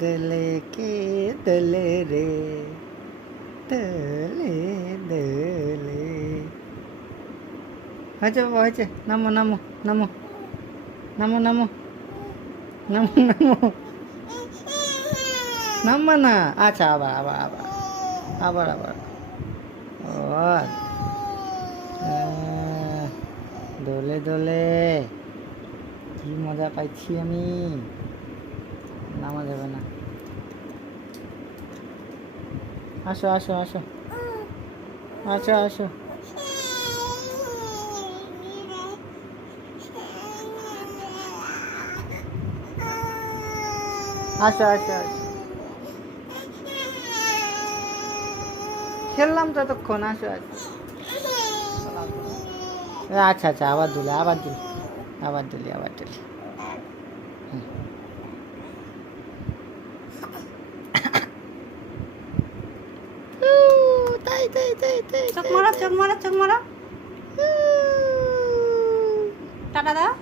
দলে কে দলে রে দলে দলে। হয়েছে বাবা হয়েছে, নামো নামো নামো নামো নামো নামো নামো নামবা না। আচ্ছা আবার আবার আবার আবার আবার আবার দোলে দোলে কি মজা পাইছি আমি। নামা যাবে না। আসো আসো আসো আসো আসো আসো আসো আসো। খেললাম তো এতক্ষণ, আসো আসো। আচ্ছা আচ্ছা আবার দুলে আবার দুলে আবার দুলি আবার দুলি। তাই তাই তাই তাই চোখ মারো চোখ মারো চোখ মারো। টাটা দাও,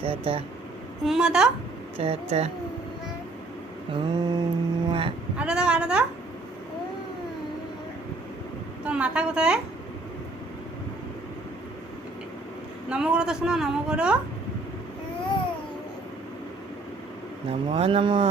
টাটা উম্মা দাও, টাটা। আরো দাও আরো দাও। তোর মাথা কোথায়? নমো করো তো, শোনো নমো করো। নমো নমো।